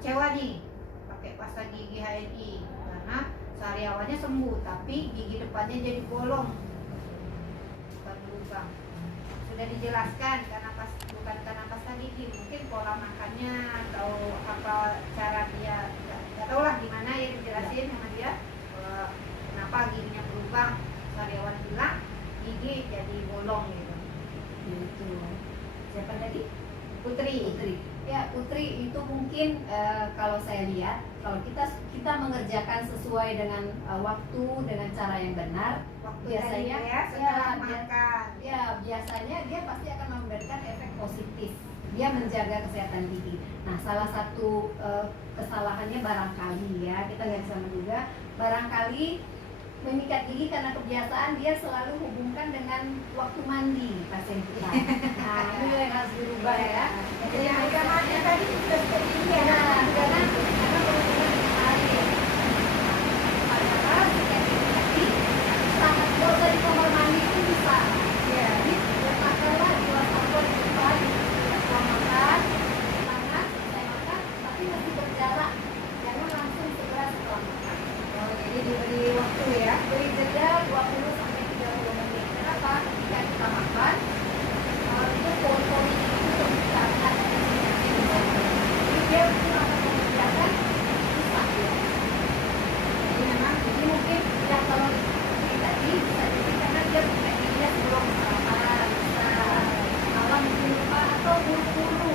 kecewa nih pakai pasta gigi HNI karena sariawannya sembuh tapi gigi depannya jadi bolong, bukan berubah. Sudah dijelaskan bukan karena pasta gigi, mungkin pola makannya atau apa cara dia nggak tahu lah gimana ya dijelasin sama dia kenapa giginya berubah, sariawan hilang, gigi jadi bolong gitu. Gitu. Siapa tadi? Putri. Ya, Putri itu mungkin kalau saya lihat, kalau kita mengerjakan sesuai dengan waktu, dengan cara yang benar, Waktu biasanya tadi ya setelah makan. ya biasanya dia pasti akan memberikan efek positif. Dia menjaga kesehatan gigi. Nah, salah satu kesalahannya barangkali ya, kita nggak bisa menduga, barangkali menyikat gigi karena kebiasaan dia selalu hubungkan dengan waktu mandi pasien kita. Nah, ini yang harus dirubah ya. Jadi yang udah mandi tadi sudah seperti ini ya. Nah, karena berhubungan dengan air. Padahal sikat gigi tadi sangat dosa di kamar mandi pun bisa. Ya. Jadi letakkanlah di wastafel di depan, setelah makan, tangan, selesai makan, tapi masih berjarak. Jangan langsung segera setelah makan. Oh, jadi diberi waktu ya. Beri jeda 20 sampai 30 menit. Kenapa? Ketika kita makan, itu pori-pori itu terbuka, ada jadi dia mungkin akan mengerjakan susah ya. Jadi mungkin ya kalau ini tadi bisa jadi karena dia buka giginya sebelum sarapan, bisa malam mungkin lupa atau buru-buru.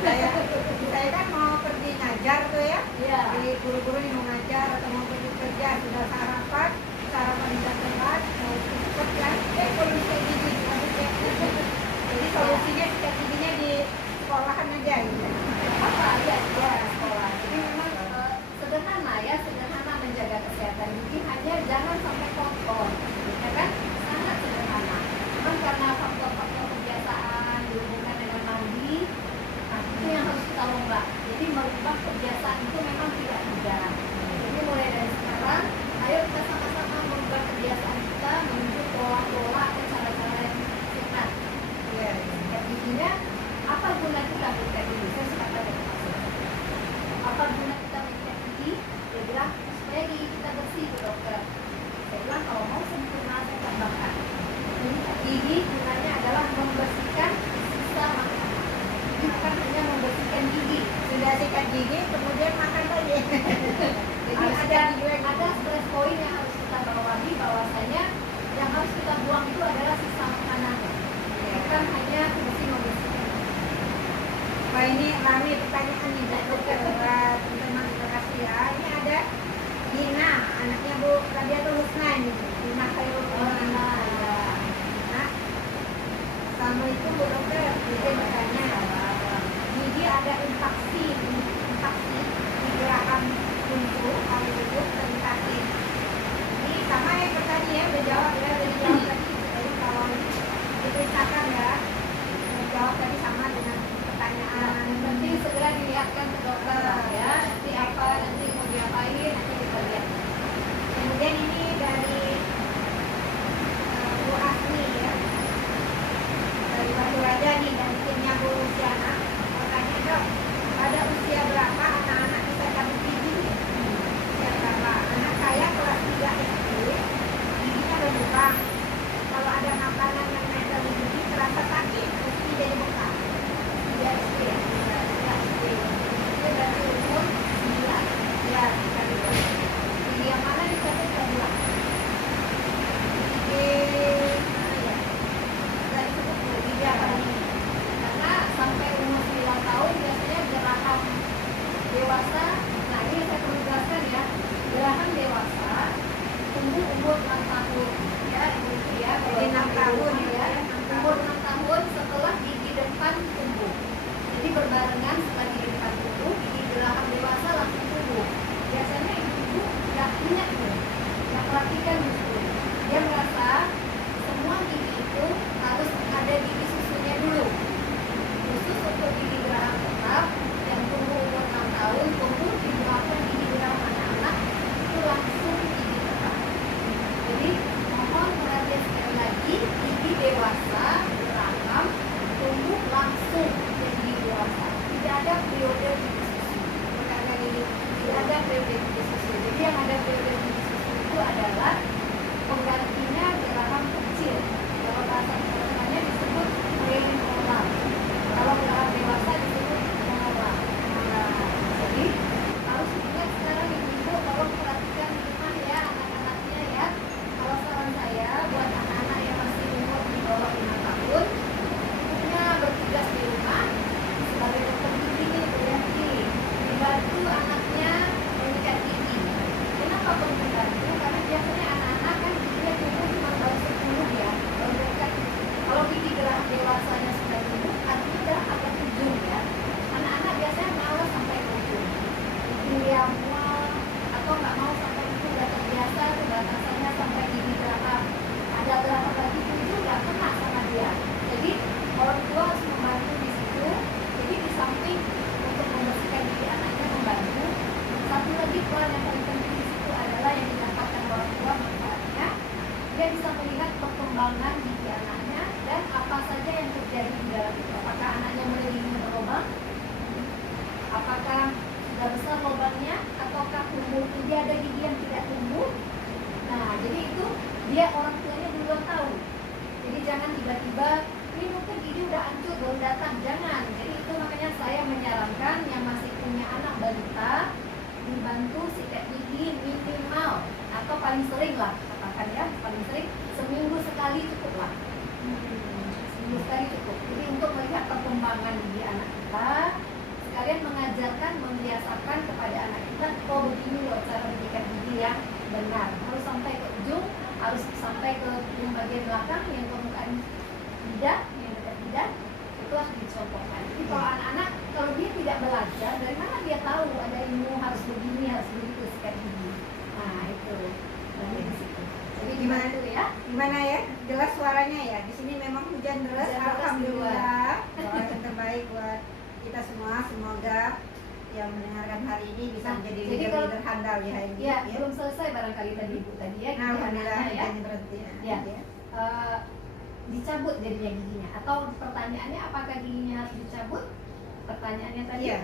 Kayak saya kan mau pergi ngajar tuh ya. Iya. Jadi guru-guru yang mau ngajar atau mau pergi kerja sudah sarapan sudah telat, mau cepet kan? Kalau bisa gigi jadi solusinya sikat giginya di sekolahan aja gitu. Apa ya sekolah. Jadi memang sederhana menjaga kesehatan gigi, hanya jangan sampai kotor, ya kan? Sangat sederhana. Cuman karena faktor-faktor kebiasaan dihubungkan dengan mandi, nah itu yang harus kita ubah. Jadi merubah kebiasaan itu memang tidak mudah. Jadi mulai dari sekarang, ayo kita sama-sama merubah kebiasaan kita menuju pola-pola atau cara-cara yang sehat. Iya. Sikat giginya, apa guna kita menyikat gigi? Saya suka tanya ke pasien. Apa guna kita menyikat gigi? Dia bilang supaya gigi kita bersih, Bu Dokter. Saya bilang kalau mau sempurna saya tambahkan. Menyikat gigi gunanya adalah membersihkan sisa makanan. Jadi bukan hanya membersihkan gigi. Sudah sikat gigi kemudian makan lagi. Jadi ada stress point yang harus kita bawahi, bahwasanya yang harus kita buang itu adalah sisa makanan. Bukan hanya fungsi membersihkan. Wah, ini rame pertanyaan nih Bu Dokter. Teman-teman terima kasih ya. Ini ada Dina, anaknya Bu Rabiatul Husna ini. Dina Khairul Ulama. Nah, Assalamualaikum Bu Dokter. Izin bertanya, gigi ada infeksi di geraham kuntu, kali itu tadi. Ini sama yang tadi ya, udah jawab tadi. Jadi kalau diperiksakan ya, jawab tadi sama dengan pertanyaan. Penting segera dilihatkan ke dokter ya. Nanti mau diapain, nanti kita lihat. Kemudian ini dari Bu Asmi ya, dari Batu Raja nih, dan timnya Bu Luciana. Pertanyaan Dok, pada usia berapa anak-anak bisa cabut gigi? Usia berapa? Anak saya kelas 3 SD, giginya berlubang. Kalau ada makanan yang nempel di gigi terasa sakit, mesti jadi bekas. 3 SD ya? 3 SD. Itu berarti umur 9. Ya, kita dulu. Gigi yang mana dicabut ke bulan? Karena sampai umur 9 tahun biasanya geraham dewasa. Nah ini saya perlu jelaskan ya, geraham dewasa tumbuh umur 6 tahun ya, ibu ya. Jadi 6 tahun ya. Umur 6 tahun setelah gigi depan tumbuh. Jadi berbarengan setelah gigi depan tumbuh, gigi geraham dewasa langsung tumbuh. Biasanya ibu nggak ingat tuh, nggak perhatikan justru. Dia merasa semua gigi itu harus ada gigi susunya dulu. Khusus untuk gigi geraham tetap yang tumbuh umur 6 tahun, tumbuh di belakang gigi geraham anak-anak itu langsung gigi tetap. Jadi mohon perhatian sekali lagi, gigi dewasa geraham tumbuh langsung jadi gigi dewasa. Tidak ada periode gigi susu. periode gigi susu. Jadi yang ada periode gigi susu itu adalah penggantinya geraham kecil. Kalau bahasa kedokterannya disebut premolar. Kalau geraham dewasa disebut molar. Nah, jadi harus ingat sekarang ibu kalau perhatikan di rumah ya anak-anaknya ya. Kalau saran saya buat anak-anak yang masih umur di bawah 5 tahun, ibunya bertugas di rumah sebagai dokter gigi nih berarti dibantu anaknya menyikat gigi. Kenapa perlu dibantu? Karena biasanya anak-anak kan giginya tumbuh cuma baru 10 ya, baru dekat. Kalau gigi geraham dewasanya sudah tumbuh, artinya udah agak ujung ya. Anak-anak biasanya malas sampai ke ujung. Dia mual atau nggak mau sampai itu udah terbiasa tuh batasannya sampai gigi geraham. Ada geraham lagi ujung nggak kena sama dia. Jadi orang tua harus membantu di situ. Jadi di samping untuk membersihkan gigi anaknya membantu, satu lagi peran yang paling penting di situ adalah yang didapatkan orang tua manfaatnya. Dia bisa melihat perkembangan gigi anaknya dan apa saja yang terjadi di dalam itu. Apakah anaknya mulai gigi berlubang? Apakah sudah besar lubangnya? Ataukah tumbuh? Dia ada gigi yang tidak tumbuh? Nah, jadi itu dia orang tuanya duluan tahu. Jadi jangan tiba-tiba ini dokter gigi udah hancur baru datang, jangan. Jadi itu makanya saya menyarankan yang masih punya anak balita dibantu sikat gigi minimal atau paling sering lah katakan ya, paling sering seminggu sekali cukup lah. Seminggu sekali cukup. Jadi untuk melihat perkembangan gigi anak kita, sekalian mengajarkan, membiasakan kepada anak kita, oh begini loh cara menyikat gigi yang benar. Harus sampai ke ujung, harus sampai ke ujung bagian belakang yang permukaan lidah, yang dekat lidah, itu harus dicontohkan. Jadi kalau anak-anak, kalau dia tidak belajar, dari mana dia tahu ada ilmu harus begini, harus begitu sikat gigi. Nah itu, dari di situ. Jadi gimana tuh ya? Gimana ya? Jelas suaranya ya. Di sini memang hujan deras. Hujan deras Alhamdulillah. Doa yang terbaik buat kita semua. Semoga yang mendengarkan hari ini bisa Nah, menjadi jadi leader handal ya hari ini. Ya, belum selesai barangkali tadi Ibu tadi ya. Nah, alhamdulillah anak-anak ya. hujannya berhenti ya. Ya. Dicabut jadinya giginya. Atau pertanyaannya apakah giginya harus dicabut? Pertanyaannya tadi. Iya.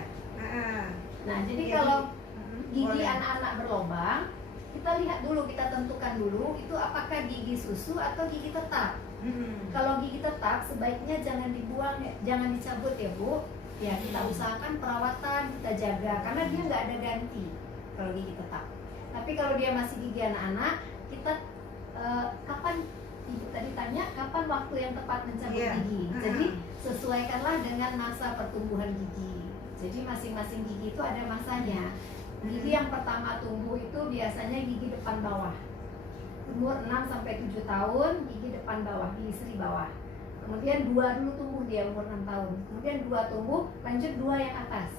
Nah, jadi Jadi, kalau gigi boleh. anak-anak berlubang, kita lihat dulu, kita tentukan dulu itu apakah gigi susu atau gigi tetap. Kalau gigi tetap sebaiknya jangan dibuang, jangan dicabut ya Bu. Ya kita usahakan perawatan, kita jaga karena dia nggak ada ganti kalau gigi tetap. Tapi kalau dia masih gigi anak-anak, kita kapan Ibu tadi tanya kapan waktu yang tepat mencabut Iya. gigi. Jadi sesuaikanlah dengan masa pertumbuhan gigi. Jadi masing-masing gigi itu ada masanya. Gigi yang pertama tumbuh itu biasanya gigi depan bawah. Umur 6 sampai 7 tahun, gigi depan bawah, gigi seri bawah. Kemudian 2 dulu tumbuh dia umur 6 tahun. Kemudian 2 tumbuh, lanjut 2 yang atas.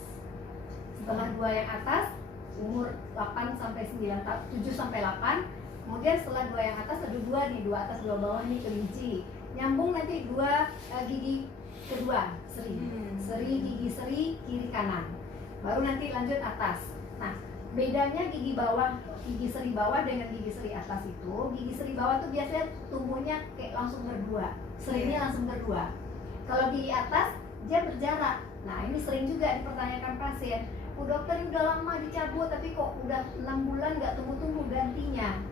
Setelah 2 yang atas, umur 8 sampai 9 tahun, 7 sampai 8. Kemudian setelah 2 yang atas ada 2 nih, 2 atas 2 bawah nih kelinci. Nyambung nanti 2 gigi kedua, seri. Seri, gigi seri, kiri kanan. Baru nanti lanjut atas. Nah, bedanya gigi bawah, gigi seri bawah dengan gigi seri atas itu, gigi seri bawah tuh biasanya tumbuhnya kayak langsung berdua, serinya langsung berdua. Kalau gigi atas dia berjarak. Nah, ini sering juga dipertanyakan pasien, "Bu dokter ini udah lama dicabut tapi kok udah 6 bulan nggak tumbuh-tumbuh gantinya."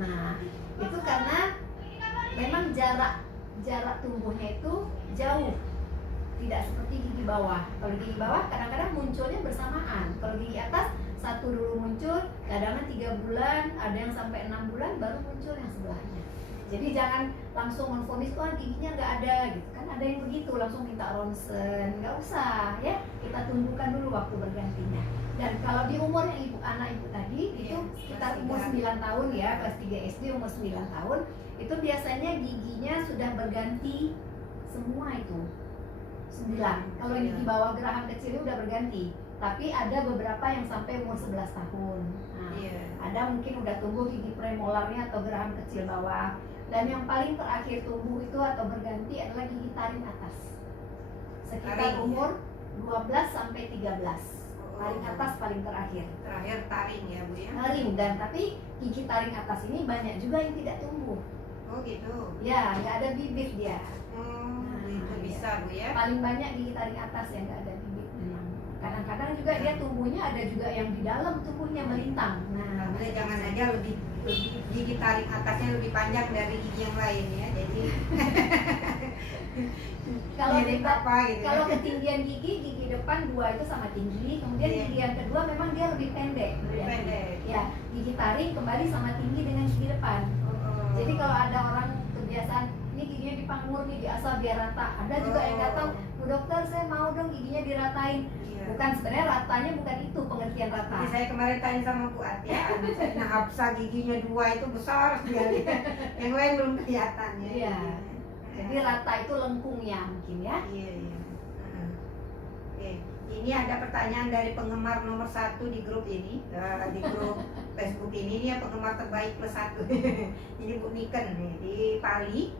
Nah, itu karena memang jarak tumbuhnya itu jauh. Tidak seperti gigi bawah. Kalau gigi bawah kadang-kadang munculnya bersamaan. Kalau gigi atas satu dulu muncul, kadang-kadang 3 bulan, ada yang sampai 6 bulan baru muncul yang sebelahnya. Jadi jangan langsung menvonis, wah giginya nggak ada gitu kan, ada yang begitu langsung minta ronsen, nggak usah ya, kita tunggukan dulu waktu bergantinya. Dan kalau di umur yang anak ibu tadi itu sekitar umur 9 tahun ya, kelas 3 SD umur 9 tahun itu biasanya giginya sudah berganti semua itu 9. Kalau yang gigi bawah geraham kecil udah berganti. Tapi ada beberapa yang sampai umur 11 tahun. Nah, ada mungkin udah tumbuh gigi premolarnya atau geraham kecil bawah. Dan yang paling terakhir tumbuh itu atau berganti adalah gigi taring atas. Sekitar umur 12 sampai 13. Paling atas paling terakhir. Terakhir taring ya Bu ya. Taring, dan tapi gigi taring atas ini banyak juga yang tidak tumbuh. Oh gitu. Ya, nggak ada bibit dia. Itu bisa Bu ya. Paling banyak gigi taring atas yang nggak ada bibit memang. Kadang-kadang juga dia tumbuhnya ada juga yang di dalam tubuhnya melintang. Nah, Maksudnya jangan aja lebih gigi taring atasnya lebih panjang dari gigi yang lain ya. Jadi kalau mirip kita apa gitu. kalau ketinggian gigi depan 2 itu sama tinggi, kemudian Iya. gigi yang kedua memang dia lebih pendek. Lebih pendek. Ya, gigi taring kembali sama tinggi dengan gigi depan. Oh. Jadi kalau ada orang kebiasaan ini giginya dipangur nih, diasah biar rata. Ada juga yang datang, Bu dokter saya mau dong giginya diratain. Iya. Bukan, sebenarnya ratanya bukan itu pengertian rata. Jadi saya kemarin tanya sama Bu Atia, nah Hafsa giginya 2 itu besar sekali, yang lain belum kelihatan ya. Iya. Jadi rata itu lengkungnya mungkin ya. Iya, iya. Oke, ini ada pertanyaan dari penggemar nomor 1 di grup ini, di grup Facebook ini, dia penggemar terbaik +1. Ini Bu Niken nih, di Pali.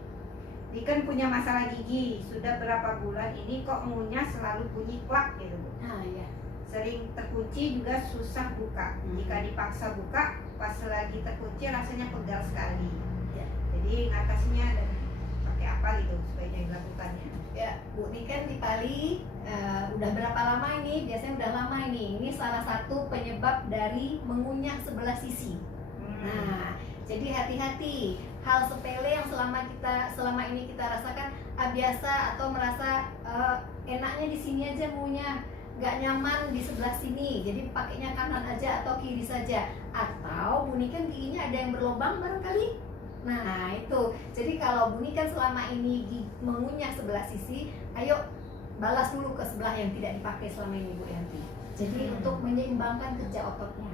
Niken punya masalah gigi, sudah berapa bulan ini kok ngunyah selalu bunyi klak gitu Bu. Nah, iya. Sering terkunci juga susah buka. Jika dipaksa buka, pas lagi terkunci rasanya pegal sekali. Ya. Jadi ngatasinya ada pakai apa gitu sebaiknya dilakukannya? Ya, Bu Niken di Bali udah berapa lama ini? Biasanya udah lama ini. Ini salah satu penyebab dari mengunyah sebelah sisi. Nah, jadi hati-hati. Hal sepele yang selama ini kita rasakan biasa atau merasa enaknya di sini aja ngunyah, nggak nyaman di sebelah sini. Jadi pakainya kanan aja atau kiri saja. Atau Bu Niken giginya ada yang berlubang barangkali. Nah itu, jadi kalau Bu Niken selama ini mengunyah sebelah sisi, ayo balas dulu ke sebelah yang tidak dipakai selama ini Bu Yanti. Jadi untuk menyeimbangkan kerja ototnya.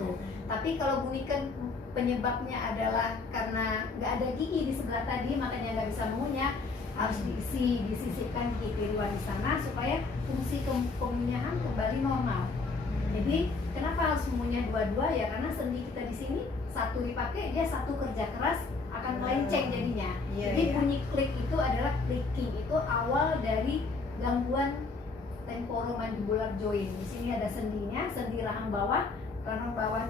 Tuh. Tapi kalau Bu Niken penyebabnya adalah karena nggak ada gigi di sebelah tadi, makanya nggak bisa mengunyah, harus disisipkan gigi kiriwan di sana supaya fungsi pengunyahan kembali normal. Jadi kenapa harus mengunyah dua-dua ya? Karena sendi kita di sini satu dipakai, dia satu kerja keras akan melenceng jadinya. Jadi bunyi klik itu adalah clicking, itu awal dari gangguan temporomandibular joint. Di sini ada sendinya, sendi rahang bawah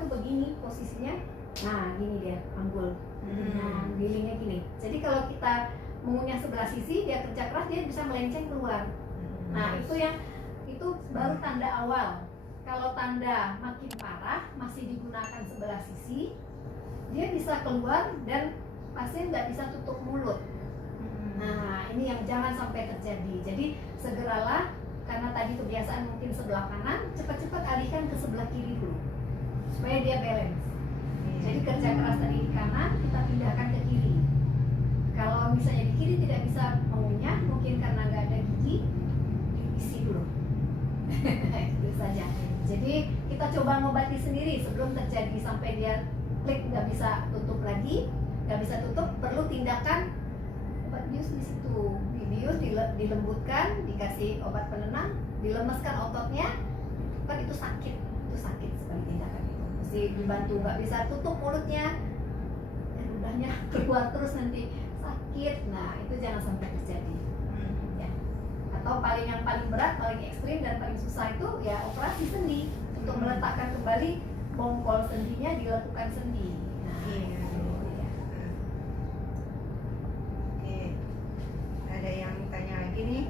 itu begini posisinya. Nah, gini dia panggul. Nah, bilingnya gini. Jadi kalau kita mengunyah sebelah sisi, dia kerja keras, dia bisa melenceng keluar. Nah, itu baru tanda awal. Kalau tanda makin parah, masih digunakan sebelah sisi, dia bisa keluar dan pasien nggak bisa tutup mulut. Nah, ini yang jangan sampai terjadi. Jadi segeralah, karena tadi kebiasaan mungkin sebelah kanan, cepat-cepat alihkan ke sebelah kiri dulu, supaya dia balance. Jadi kerja keras tadi di kanan, kita pindahkan ke kiri. Kalau misalnya di kiri tidak bisa mengunyah, mungkin karena nggak ada gigi, diisi dulu. Itu saja. Jadi kita coba ngobati sendiri sebelum terjadi sampai dia klik nggak bisa tutup lagi, nggak bisa tutup, perlu tindakan obat bius di situ. Dibius, dilembutkan, dikasih obat penenang, dilemeskan ototnya, kan itu sakit sekali tindakan itu. Mesti dibantu, nggak bisa tutup mulutnya, dan ludahnya keluar terus nanti sakit. Nah itu jangan sampai terjadi. Ya. Atau yang paling berat, paling ekstrim dan paling susah itu ya operasi sendi untuk meletakkan kembali bongkol sendinya, dilakukan sendi. Nah, iya. ya. Oke, ada yang tanya lagi nih.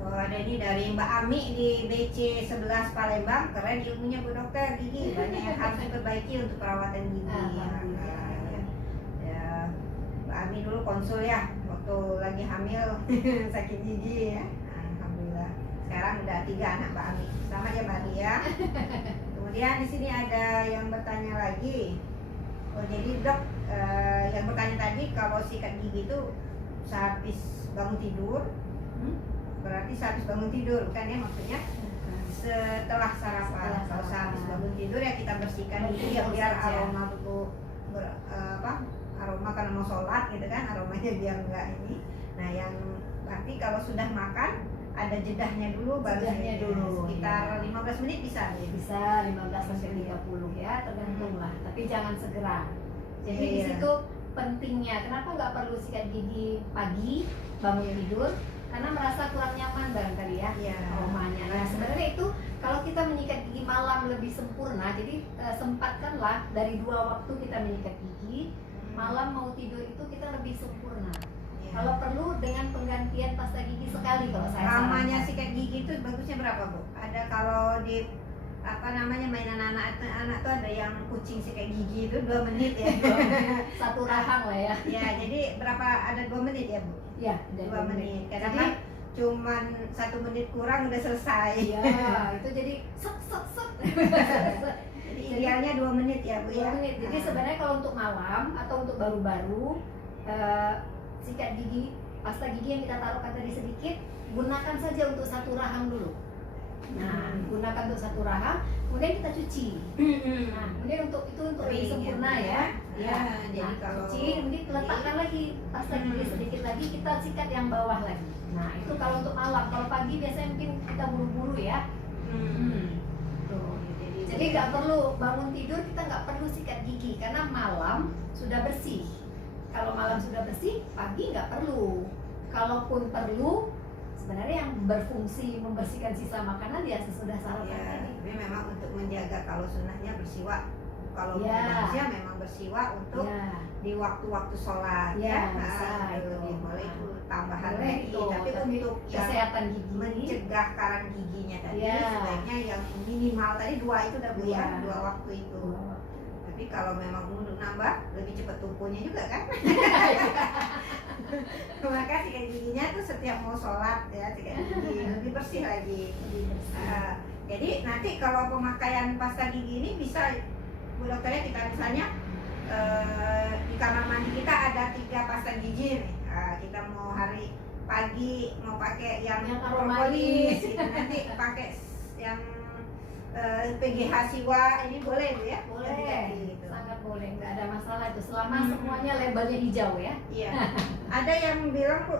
Oh, ada ini dari Mbak Ami di BC 11 Palembang. Keren ilmunya Bu Dokter gigi, banyak yang harus diperbaiki untuk perawatan gigi. Ya, Mbak Ami dulu konsul ya waktu lagi hamil sakit gigi ya. Alhamdulillah. Sekarang udah 3 anak Mbak Ami. Selamat ya Mbak Ami ya. Kemudian di sini ada yang bertanya lagi. Oh jadi Dok, yang bertanya tadi kalau sikat gigi itu sehabis bangun tidur. Berarti sehabis bangun tidur bukan ya maksudnya? Setelah sarapan. Kalau sehabis bangun tidur ya kita bersihkan gigi ya biar aroma itu aroma karena mau sholat gitu kan, aromanya biar enggak ini. Nah yang berarti kalau sudah makan ada jedahnya dulu, sekitar 15 menit bisa ya? Bisa 15 sampai 30 ya, tergantung lah, tapi jangan segera. Jadi di situ pentingnya kenapa nggak perlu sikat gigi pagi bangun tidur, karena merasa kurang nyaman barangkali ya aromanya. Nah sebenarnya itu kalau kita menyikat gigi malam lebih sempurna, jadi sempatkanlah dari 2 waktu kita menyikat gigi, malam mau tidur itu kita lebih sempurna. Kalau perlu dengan penggantian pasta gigi sekali kali kalau saya Lamanya sarankan. sikat gigi itu bagusnya berapa, Bu? Ada kalau di mainan anak-anak tuh ada yang kucing sikat gigi itu 2 menit ya. Satu rahang lah ya. Ya, jadi berapa, ada 2 menit ya, Bu? Ya, 2 menit. Kadang Jadi kan cuman 1 menit kurang udah selesai. ya itu jadi set set set. Jadi idealnya 2 menit ya, Bu 2 ya. menit. Jadi sebenarnya kalau untuk malam atau untuk baru-baru sikat gigi, pasta gigi yang kita taruhkan tadi sedikit, gunakan saja untuk 1 rahang dulu. Nah, gunakan untuk 1 rahang, kemudian kita cuci. Nah, kemudian untuk lebih Kering ya, sempurna Bu, ya. ya. Jadi Nah, kalau cuci, kemudian letakkan lagi pasta gigi sedikit lagi, kita sikat yang bawah lagi. Nah, itu kalau untuk malam. Kalau pagi biasanya mungkin kita buru-buru ya. Tuh. Jadi nggak perlu bangun tidur, kita nggak perlu sikat gigi karena malam sudah bersih. Kalau malam sudah bersih, pagi nggak perlu. Kalaupun perlu, sebenarnya yang berfungsi membersihkan sisa makanan ya sesudah sarapan Ya, tadi. tapi memang untuk menjaga, kalau sunnahnya bersiwak. Kalau Ya. manusia memang bersiwak untuk Ya, di waktu-waktu sholat Ya, ya. bisa, itu. Boleh itu tambahan boleh lagi, itu. tapi untuk yang kesehatan gigi. mencegah karang giginya tadi Ya. sebaiknya yang minimal tadi 2 itu udah, Bu ya, Dua. 2 waktu itu. Tapi kalau memang untuk nambah lebih cepat tumpunya juga kan. Maka sikat giginya tuh setiap mau sholat ya, sikat gigi lebih bersih lagi. Jadi nanti kalau pemakaian pasta gigi ini bisa, Bu dokternya, kita misalnya di kamar mandi kita ada 3 pasta gigi nih. Kita mau hari pagi mau pakai yang Yang propolis, gitu. Nanti pakai yang PGH Siwa, ini boleh Bu ya? Boleh, Ganti-ganti gitu. sangat boleh, nggak ada masalah itu selama semuanya labelnya hijau ya. Iya. Ada yang bilang Bu,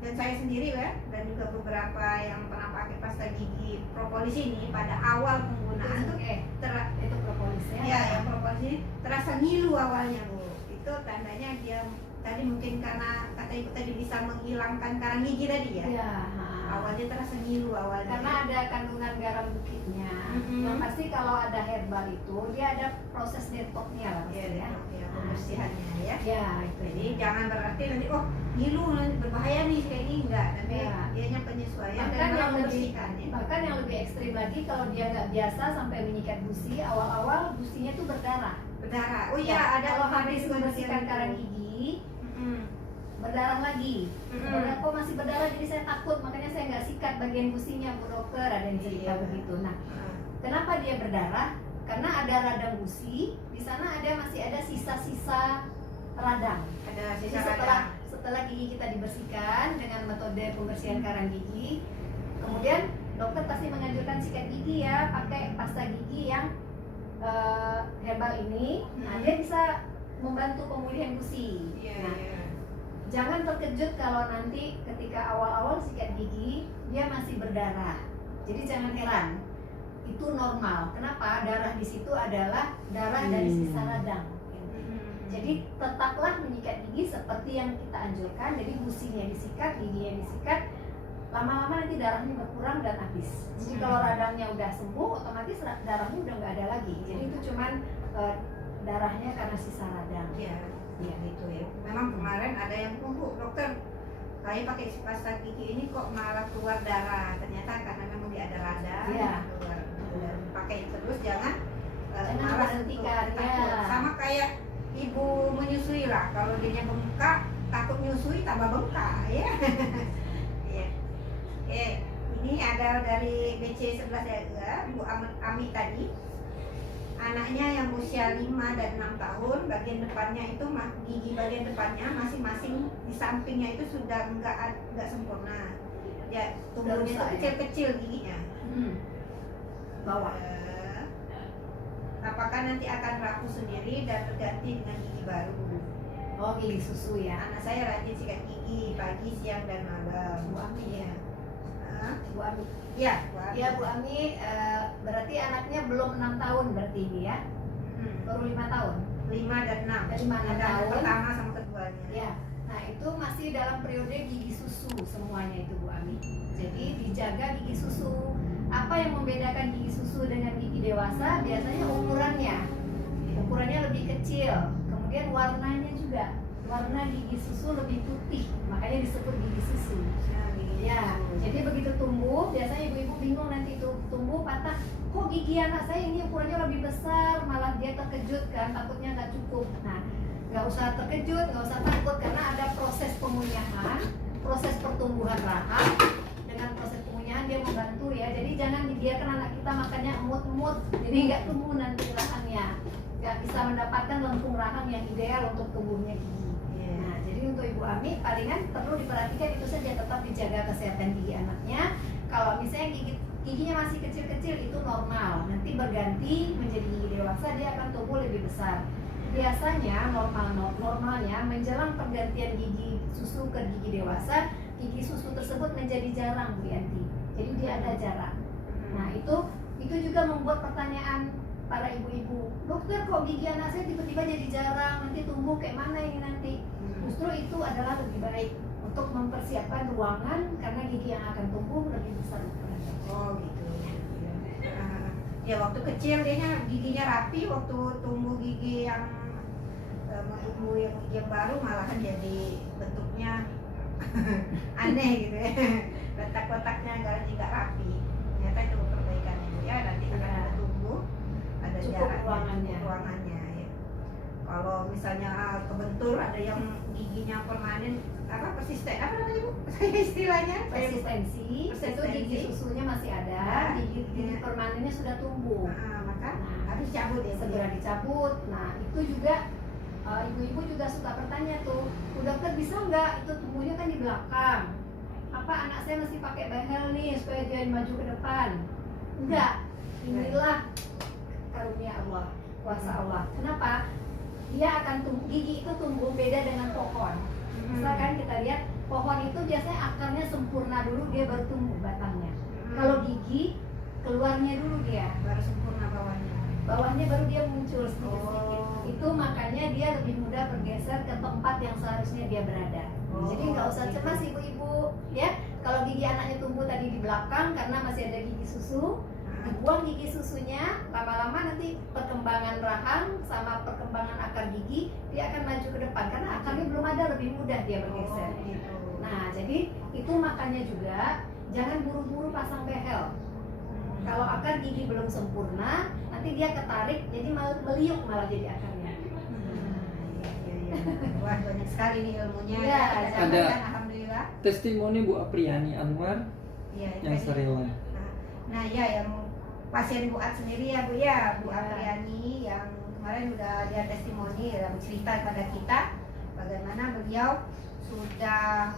dan saya sendiri ya, dan juga beberapa yang pernah pakai pasta gigi propolis ini pada awal penggunaan tuh Itu propolis ya. ya, yang propolis ini terasa ngilu awalnya, Bu. Itu tandanya dia tadi mungkin karena kata Ibu tadi bisa menghilangkan karang gigi tadi ya. Ya. Awalnya terasa ngilu awalnya. Karena ada kandungan garam bukitnya. Yang pasti kalau ada herbal itu dia ada proses detoxnya lah pasti ya, ya. ya, pembersihannya ya. Ya, itu. Jadi jangan berarti nanti ngilu nanti berbahaya nih kayak ini, enggak, tapi Ya. dianya penyesuaian dan Bahkan malah yang lebih membersihkan ya. bahkan yang lebih ekstrim lagi kalau dia nggak biasa sampai menyikat gusi, awal-awal gusinya tuh berdarah. Berdarah. Oh Ya, iya, ada kalau kemarin habis juga membersihkan itu. karang gigi, Mm-mm. berdarah lagi. Mm-mm. Kok masih berdarah, jadi saya takut, makanya saya nggak sikat bagian gusinya, Bu dokter, ada yang cerita Iya. begitu. Nah, Ah. kenapa dia berdarah? Karena ada radang gusi, di sana masih ada sisa-sisa radang. Ada Jadi sisa setelah gigi kita dibersihkan dengan metode pembersihan karang gigi, kemudian dokter pasti menganjurkan sikat gigi ya, pakai pasta gigi yang herbal ini. Nah, dia bisa membantu pemulihan gusi. Iya, Nah, iya. jangan terkejut kalau nanti ketika awal-awal sikat gigi dia masih berdarah. Jadi jangan heran, itu normal. Kenapa? Darah di situ adalah darah dari sisa radang. Jadi tetaplah menyikat gigi seperti yang kita anjurkan. Jadi gusinya disikat, giginya disikat. Lama-lama nanti darahnya berkurang dan habis. Jadi kalau radangnya udah sembuh, otomatis darahnya udah nggak ada lagi. Jadi itu cuman darahnya karena sisa radang. Iya, iya gitu ya. Memang kemarin ada yang Bu dokter, saya pakai pasta gigi ini kok malah keluar darah. Ternyata karena memang dia ada radang. Iya. Keluar. Pakai terus, jangan Jangan malas berhentikan, untuk takut. ya. Sama kayak ibu menyusui lah. Kalau dia bengkak, takut nyusui tambah bengkak ya. Iya. Ini ada dari BC 11 ya, Bu Ami tadi. Anaknya yang usia 5 dan 6 tahun, bagian depannya itu gigi bagian depannya masing-masing di sampingnya itu sudah enggak sempurna. Ya, tumbuhnya itu rusak, ya? kecil-kecil giginya. Bawah. Apakah nanti akan rapuh sendiri dan terganti dengan gigi baru? Oh, gigi susu ya. Anak saya rajin sikat gigi pagi, siang, dan malam. Bu Ami ya. Bu Ami. Iya, Bu Ami. Ya Bu Ami, berarti anaknya belum 6 tahun berarti ini ya? Baru 5 tahun? 5 dan 6. Dari 5 dan 6 Ada tahun. pertama sama keduanya. Ya. Nah itu masih dalam periode gigi susu semuanya itu Bu Ami. Jadi dijaga gigi susu. Apa yang membedakan gigi susu dengan gigi dewasa? Biasanya ukurannya. Ukurannya lebih kecil. Kemudian warnanya juga. Warna gigi susu lebih putih. Makanya disebut gigi susu. Nah, gigi. Ya, tumbuh patah. Kok gigi anak saya ini ukurannya lebih besar, malah dia terkejut kan, takutnya nggak cukup. Nah, nggak usah terkejut, nggak usah takut, karena ada proses pemunyahan, proses pertumbuhan rahang. Dengan proses pemunyahan dia membantu ya. Jadi jangan dibiarkan anak kita makannya emut-emut, jadi nggak tumbuh nanti rahangnya, nggak bisa mendapatkan lengkung rahang yang ideal untuk tumbuhnya gigi. Nah, jadi untuk Ibu Ami palingan perlu diperhatikan itu saja, tetap dijaga kesehatan gigi anaknya. Kalau misalnya giginya masih kecil-kecil itu normal, nanti berganti menjadi gigi dewasa dia akan tumbuh lebih besar. Biasanya normalnya menjelang pergantian gigi susu ke gigi dewasa, gigi susu tersebut menjadi jarang, Bu Yanti. Jadi dia ada jarak. Nah, itu juga membuat pertanyaan para ibu-ibu, dokter kok gigi anak saya tiba-tiba jadi jarang, nanti tumbuh kayak mana ini nanti? Justru itu adalah lebih baik untuk mempersiapkan ruangan karena gigi yang akan tumbuh lebih besar ukurannya. Oh gitu. Ya waktu kecil dia giginya rapi, waktu tumbuh gigi yang tumbuh yang gigi yang baru malahan jadi bentuknya aneh gitu ya. Letak-letaknya nggak rapi. Ternyata itu perbaikannya ya, nanti akan ada tumbuh, ada Cukup jaraknya, ruangannya. ya. Kalau misalnya kebentur ada yang giginya permanen, apa persisten, apa namanya Bu? Istilahnya Persistensi, itu gigi susunya masih ada, gigi permanennya sudah tumbuh. Maka harus dicabut ya, segera dicabut. Nah, itu juga ibu-ibu juga suka bertanya tuh, Bu dokter bisa nggak itu tumbuhnya kan di belakang? Apa anak saya mesti pakai behel nih supaya dia maju ke depan? Enggak, inilah karunia Allah, kuasa Allah. Kenapa? Dia akan tumbuh, gigi itu tumbuh beda dengan pohon. Misalkan kita lihat pohon itu biasanya akarnya sempurna dulu, dia baru tumbuh batangnya. Kalau gigi keluarnya dulu dia, baru sempurna bawahnya baru dia muncul sedikit-sedikit. Itu makanya dia lebih mudah bergeser ke tempat yang seharusnya dia berada. Jadi nggak usah cemas ibu-ibu ya. Kalau gigi anaknya tumbuh tadi di belakang karena masih ada gigi susu, dibuang gigi susunya, lama-lama nanti perkembangan rahang sama perkembangan akar gigi dia akan maju ke depan karena akarnya belum ada, lebih mudah dia bergeser. Nah, jadi itu makanya juga jangan buru-buru pasang behel. Kalau akar gigi belum sempurna, nanti dia ketarik, jadi meliuk malah jadi akarnya. Wah, banyak sekali nih ilmunya. Ya, ada alhamdulillah. Testimoni Bu Apriani Anwar yang Sariwan. Nah, ya yang pasien Bu At sendiri ya Bu ya, Bu Apriani yang kemarin udah dia testimoni dalam cerita pada kita bagaimana beliau sudah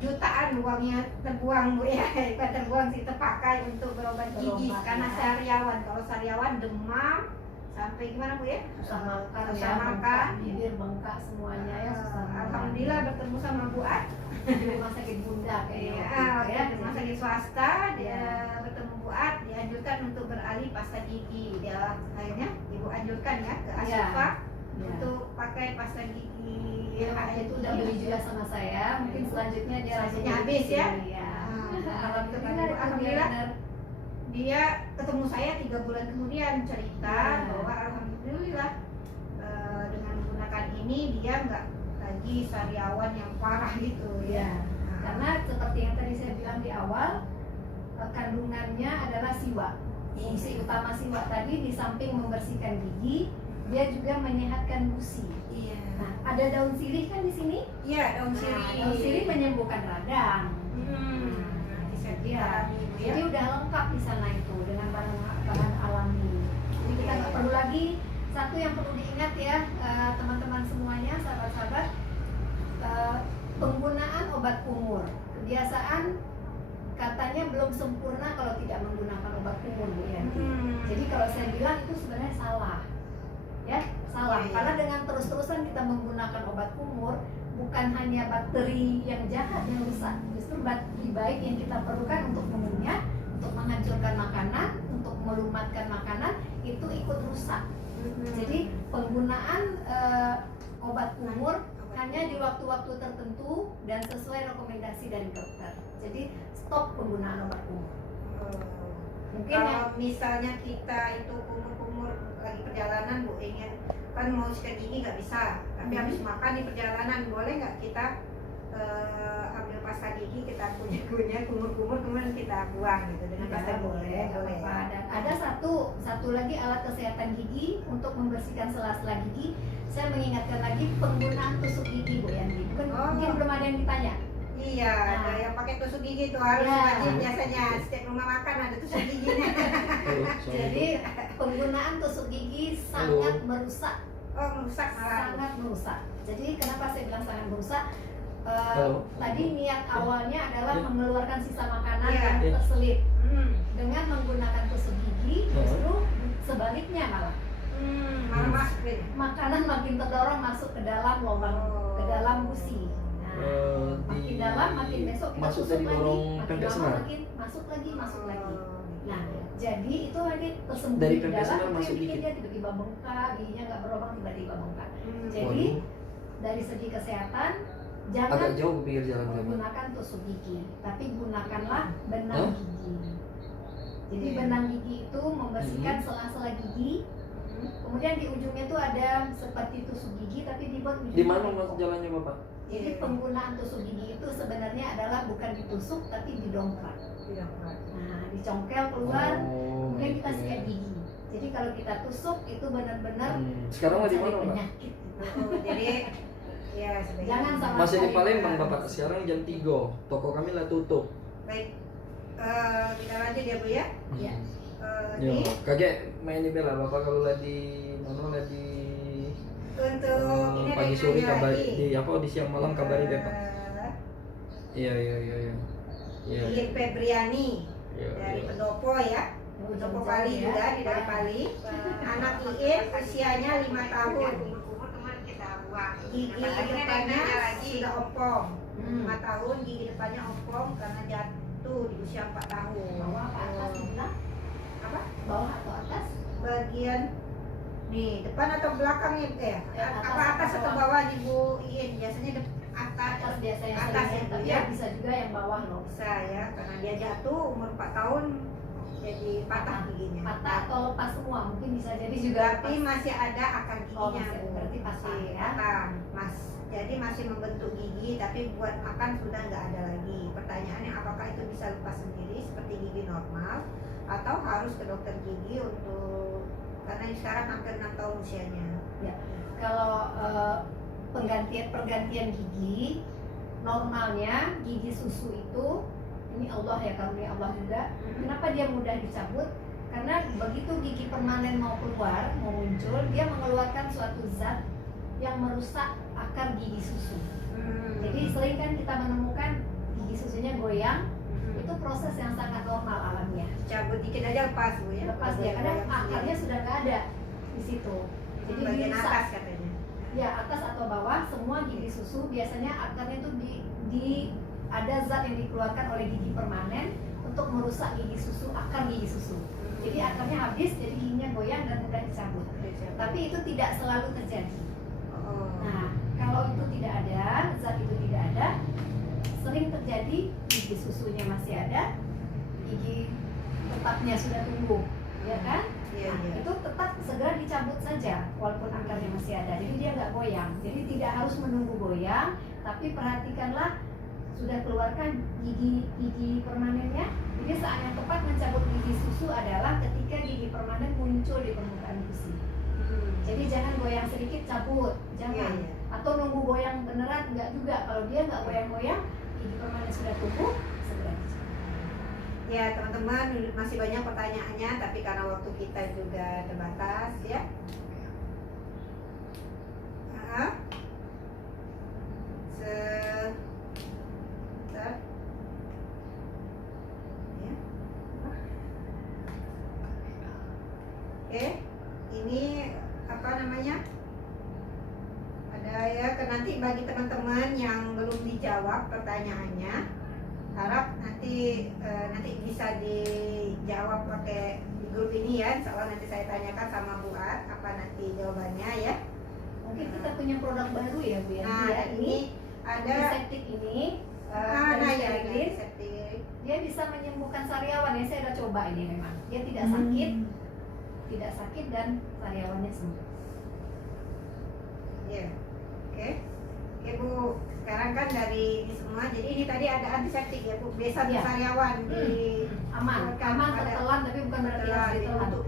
jutaan uangnya terbuang Bu ya, bukan terbuang sih, terpakai untuk berobat gigi karena sariawan. Kalau sariawan demam sampai gimana Bu ya? Susah makan, bibir bengkak semuanya ya, susah. Alhamdulillah bertemu sama Bu At di rumah sakit Bunda kayaknya. Di rumah sakit swasta dia bertemu Bu At, dianjurkan untuk beralih pasta gigi. Dia akhirnya Ibu anjurkan ya ke Asyifa untuk pakai pasta gigi. Itu udah beli juga sama saya. Mungkin selanjutnya dia Selanjutnya habis ya. Alhamdulillah dia ketemu saya 3 bulan kemudian cerita bahwa alhamdulillah dengan menggunakan ini dia nggak lagi sariawan yang parah gitu ya. Karena seperti yang tadi saya bilang di awal, kandungannya adalah siwak. Fungsi utama siwak tadi di samping membersihkan gigi, dia juga menyehatkan gusi. Nah, ada daun sirih kan di sini? Iya, daun sirih. Daun sirih menyembuhkan radang. Jadi udah lengkap di sana itu dengan bahan alami. Jadi kita nggak perlu lagi. Satu yang perlu diingat ya teman-teman semuanya, sahabat-sahabat, penggunaan obat kumur. Kebiasaan katanya belum sempurna kalau tidak menggunakan obat kumur, Bu Yanti. Jadi kalau saya bilang itu sebenarnya salah, ya salah. Karena dengan terus-terusan kita menggunakan obat kumur, bukan hanya bakteri yang jahat yang rusak, justru bakteri baik yang kita perlukan untuk mengunyah, untuk menghancurkan makanan, untuk melumatkan makanan itu ikut rusak. Jadi penggunaan obat kumur hanya di waktu-waktu tertentu dan sesuai rekomendasi dari dokter. Jadi stop penggunaan obat kumur. Mungkin kalau misalnya kita itu kumur-kumur lagi perjalanan Bu, ingin kan mau sikat gigi nggak bisa, tapi habis makan di perjalanan boleh nggak kita ambil pasta gigi, kita kunyah-kunyah, kumur-kumur, kemudian kita buang gitu dengan pasta gigi. boleh, nggak apa-apa. Dan ada satu lagi alat kesehatan gigi untuk membersihkan sela-sela gigi. Saya mengingatkan lagi penggunaan tusuk gigi, Bu Yanti. Mungkin belum ada yang ditanya. Iya, ada yang pakai tusuk gigi tuh harus Ya. wajib biasanya setiap rumah makan ada tusuk giginya. Jadi penggunaan tusuk gigi sangat merusak, Oh, merusak malah. sangat merusak. Jadi kenapa saya bilang sangat merusak? Tadi niat awalnya adalah Ya. mengeluarkan sisa makanan Ya. yang Ya. terselip. Hmm. Dengan menggunakan tusuk gigi, Ya. justru sebaliknya malah Malah masuk deh. makanan makin terdorong masuk ke dalam lubang, ke dalam gusi. Nah, makin dalam, makin besok kita masuk tusuk dari lagi, lorong makin pempek lama senar. makin masuk lagi. Oh, Nah, gitu. jadi itu lagi tersembunyi Dari di pempek dalam, senar itu masuk yang bikin dikit. dia tiba-tiba bengkak, giginya nggak berlubang tiba-tiba bengkak. Hmm. Jadi dari segi kesehatan, jangan agak jauh ke pinggir jalan tadi. menggunakan tusuk gigi, tapi gunakanlah benang Hah? gigi. Jadi Iya. benang gigi itu membersihkan sela-sela gigi. Kemudian di ujungnya itu ada seperti tusuk gigi, tapi dibuat ujungnya Di mana bengkok. mas jalannya bapak? Jadi penggunaan tusuk gigi itu sebenarnya adalah bukan ditusuk tapi didongkrak. Tidak kuat. Nah, dicongkel keluar, Oh, kemudian kita oke. sikat gigi. Jadi kalau kita tusuk itu benar-benar Sekarang lagi cari mana pak? penyakit. Oh, jadi ya sebaiknya. Jangan sama Masih di sekali Palembang kita- bapak. Sekarang jam 3. Toko kami lah tutup. Baik. Kita lanjut ya Bu ya. Ya. Yo, Ini kaget main di bela bapak kalau lagi mana lagi untuk ini pagi ada sore yang kabar lagi. di apa di siang malam kabari bapak. Eh, Iya iya iya iya. Iya. Iin Febriani Iya, dari iya. Pendopo ya. Pendopo Pali juga di dari Pali. Anak Iin usianya 5 tahun. Gigi depannya sudah ompong. 5 tahun gigi depannya ompong karena jatuh di usia 4 tahun. Bawah ke atas bilang? Apa? Bawah atau atas? Bagian nih depan atau belakang nih apa atas atau bawah nih Bu Iin? Biasanya atas Atas biasanya atas sering, ya, Bu, tapi ya? bisa juga yang bawah loh. Bisa ya karena dia jatuh umur 4 tahun jadi patah giginya. Patah atau lepas semua, mungkin bisa jadi juga Tapi masih ada akar Oh, giginya. masih Bu. berarti patah Masih ya. patah. Jadi masih membentuk gigi tapi buat makan sudah nggak ada lagi. Pertanyaannya apakah itu bisa lepas sendiri seperti gigi normal atau harus ke dokter gigi untuk karena ini sekarang hampir 6 tahun usianya. Kalau pergantian gigi normalnya gigi susu itu ini Allah ya, karunia Allah juga. Kenapa dia mudah dicabut? Karena begitu gigi permanen mau keluar, mau muncul, dia mengeluarkan suatu zat yang merusak akar gigi susu. Jadi sering kan kita menemukan gigi susunya goyang, itu proses yang sangat normal alamiah. Cabut dikit aja lepas Bu ya. Lepas dia, kadang Goyang akarnya sendiri. sudah nggak ada di situ. Jadi bagian dirusak. atas katanya. Ya, atas atau bawah semua gigi susu biasanya akarnya itu di ada zat yang dikeluarkan oleh gigi permanen untuk merusak gigi susu, akar gigi susu. Jadi akarnya habis, jadi giginya goyang dan mudah dicabut. Tapi itu tidak selalu terjadi. Oh. Nah, kalau itu tidak ada, zat itu tidak ada, sering terjadi gigi susunya masih ada, gigi tetapnya sudah tumbuh, ya kan? Iya, Nah, iya. itu tetap segera dicabut saja walaupun akarnya masih ada. Jadi dia nggak goyang. Jadi tidak harus menunggu goyang, tapi perhatikanlah sudah keluarkan gigi permanennya. Jadi saat yang tepat mencabut gigi susu adalah ketika gigi permanen muncul di permukaan gusi. Jadi jangan goyang sedikit cabut, jangan. Iya, iya. Atau nunggu goyang beneran, nggak juga. Kalau dia nggak goyang-goyang, gigi permanen sudah tumbuh, segera dicabut. Ya teman-teman masih banyak pertanyaannya tapi karena waktu kita juga terbatas ya. Sebentar. Ya. Oke, ini apa namanya? Ada ya nanti bagi teman-teman yang belum dijawab pertanyaannya, harap nanti bisa dijawab pakai di grup ini ya. Insya Allah nanti saya tanyakan sama Bu At apa nanti jawabannya ya. Mungkin kita punya produk baru ya Bu ya. Nah Ya, ini ada antiseptik ini nah dari ya sterilin. antiseptik. Dia bisa menyembuhkan sariawan ya, saya udah coba ini memang. Dia tidak sakit dan sariawannya sembuh. Ya, oke. Oke Bu, sekarang kan dari ini semua, jadi ini tadi ada antiseptik ya Bu, besan Iya. sariawan di Aman, kan aman ada tertelan tapi bukan berarti telan, harus itu ditelan. untuk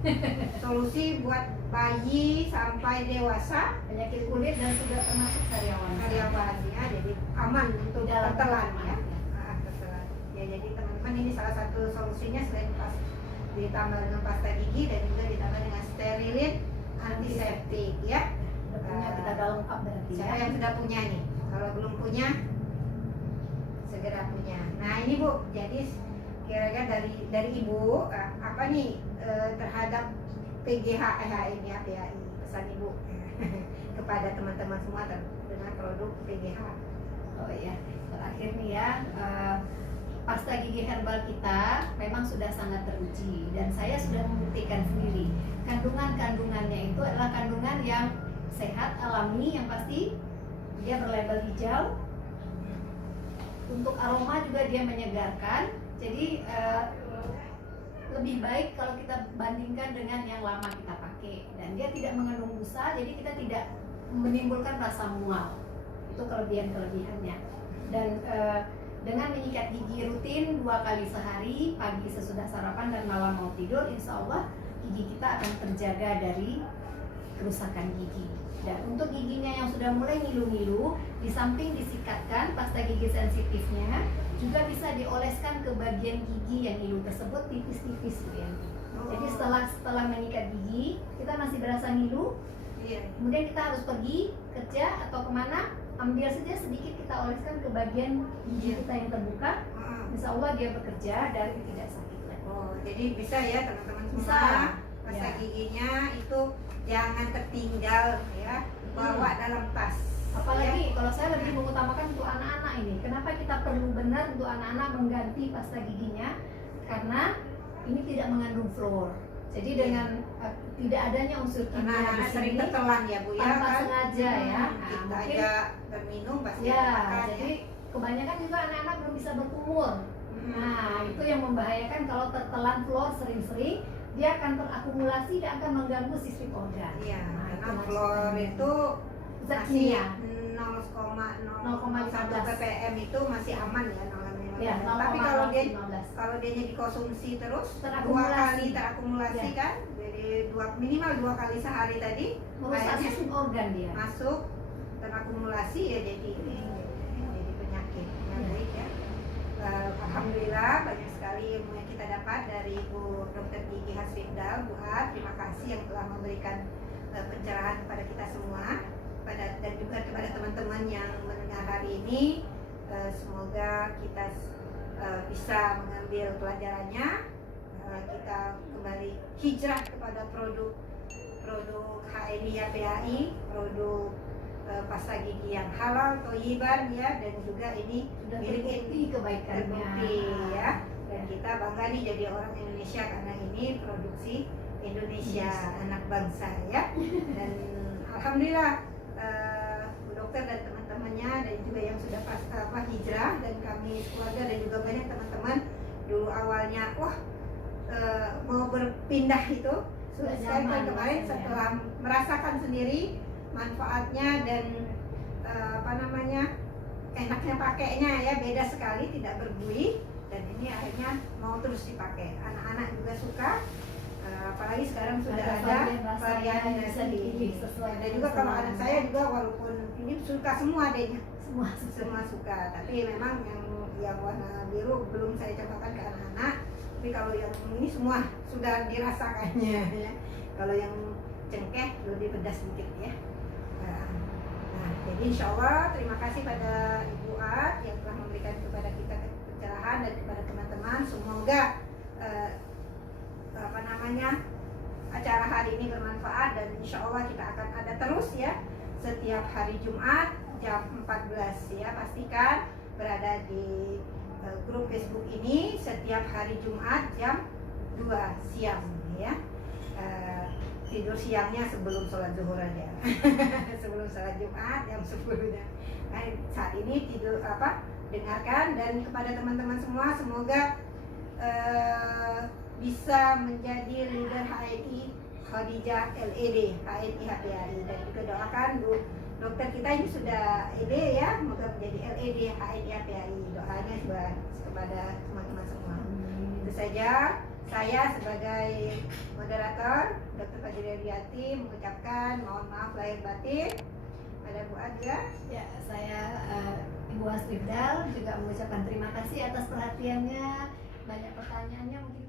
solusi buat bayi sampai dewasa Penyakit kulit dan sudah termasuk sariawan. karyawan ya, jadi aman untuk Dalam tertelan aman. ya. Tertelan. Ya jadi teman-teman ini salah satu solusinya selain pas ditambah dengan pasta gigi dan juga ditambah dengan sterilin antiseptik ya. Udah punya kita udah lengkap berarti Saya ya. yang sudah punya nih, kalau belum punya segera punya. Nah ini Bu, jadi kira-kira dari Ibu apa nih terhadap PGH ini HPAI, pesan Ibu kepada teman-teman semua dengan produk PGH. Oh iya, terakhir nih ya, pasta gigi herbal kita memang sudah sangat teruji dan saya sudah membuktikan sendiri kandungannya itu adalah kandungan yang sehat, alami, yang pasti dia berlabel hijau. Untuk aroma juga dia menyegarkan. Jadi lebih baik kalau kita bandingkan dengan yang lama kita pakai, dan dia tidak mengandung busa, jadi kita tidak menimbulkan rasa mual. Itu kelebihannya. Dan dengan menyikat gigi rutin 2 kali sehari, pagi sesudah sarapan dan malam mau tidur, insya Allah gigi kita akan terjaga dari kerusakan gigi. Dan untuk giginya yang sudah mulai ngilu-ngilu, di samping disikatkan pasta gigi sensitifnya, juga bisa dioleskan ke bagian gigi yang ngilu tersebut tipis-tipis ya. Jadi setelah menyikat gigi, kita masih berasa ngilu, kemudian kita harus pergi kerja atau kemana, ambil saja sedikit kita oleskan ke bagian gigi kita yang terbuka. Insya Allah dia bekerja dan tidak sakit lagi. Oh, jadi bisa ya teman-teman semua. Bisa. Pasta Ya. giginya itu jangan tertinggal ya, bawa dalam tas. Apalagi kalau saya lebih mengutamakan untuk anak-anak ini. Kenapa kita perlu benar untuk anak-anak mengganti pasta giginya? Karena ini tidak mengandung fluor. Jadi dengan tidak adanya unsur Karena kimia di anak sering sini, tertelan ya Bu ya tanpa kan. sengaja ya. Nah, Kita mungkin aja berminum pasti ya, makan jadi kebanyakan juga anak-anak belum bisa berkumur. Nah, itu yang membahayakan kalau tertelan fluor sering-sering, dia akan terakumulasi dan akan mengganggu sistem organ. Iya, Nah, karena itu fluor maksudnya. itu Zat masih kimia. 0,01 ppm itu masih aman ya, 0,15. Ya, Tapi kalau dia 0,15. dikonsumsi terus Terakumulasi. 2 kali terakumulasi Ya. kan, jadi minimal 2 kali sehari tadi Merusak kayaknya sistem organ dia. masuk terakumulasi ya, jadi ini jadi penyakit yang baik ya. Alhamdulillah banyak sekali ilmu yang kita dapat dari Bu Dr. Gigi Hasrindal, Bu Ad. Terima kasih yang telah memberikan pencerahan kepada kita semua, dan juga kepada teman-teman yang mendengar hari ini. Semoga kita bisa mengambil pelajarannya, kita kembali hijrah kepada produk HNI HPAI, produk pasta gigi yang halal, toyiban ya, dan juga ini Sudah milik terbukti kebaikannya. terbukti ya. Dan kita bangga nih jadi orang Indonesia karena ini produksi Indonesia, anak bangsa ya. Dan alhamdulillah Bu Dokter dan teman-temannya, dan juga yang sudah hijrah, dan kami keluarga dan juga banyak teman-teman dulu awalnya mau berpindah itu sudah Nyaman saya kemarin rasanya. setelah merasakan sendiri manfaatnya dan enaknya pakainya ya, beda sekali, tidak berbuih, dan ini akhirnya mau terus dipakai. Anak-anak juga suka, apalagi sekarang sudah ada varian yang bisa nasi. dipilih sesuai. Dan juga kalau anak saya juga walaupun ini suka semua adanya, semua suka, tapi memang yang warna biru belum saya cobakan ke anak-anak. Tapi kalau yang ini semua sudah dirasakannya ya. Kalau yang cengkeh lebih pedas sedikit ya. Nah, jadi insya Allah terima kasih pada Ibu Ad yang telah memberikan kepada kita pencerahan, dan kepada teman-teman. Semoga acara hari ini bermanfaat, dan insya Allah kita akan ada terus ya setiap hari Jumat jam 14 ya. Pastikan berada di grup Facebook ini setiap hari Jumat jam 2 siang ya. Tidur siangnya sebelum sholat zuhur aja sebelum sholat Jumat jam 10 ya. Nah, saat ini dengarkan, dan kepada teman-teman semua semoga bisa menjadi leader HNI Khadijah LED HNI HPAI, dan juga doakan Bu dokter kita ini sudah ED ya, semoga menjadi LED, HND, APAI. Doanya kepada teman-teman semua. Itu saja. Saya sebagai moderator, Dr. Fajriya Riyati, mengucapkan mohon maaf lahir batin pada Bu Adja. Ya, saya Ibu Asrifdal juga mengucapkan terima kasih atas perhatiannya. Banyak pertanyaannya mungkin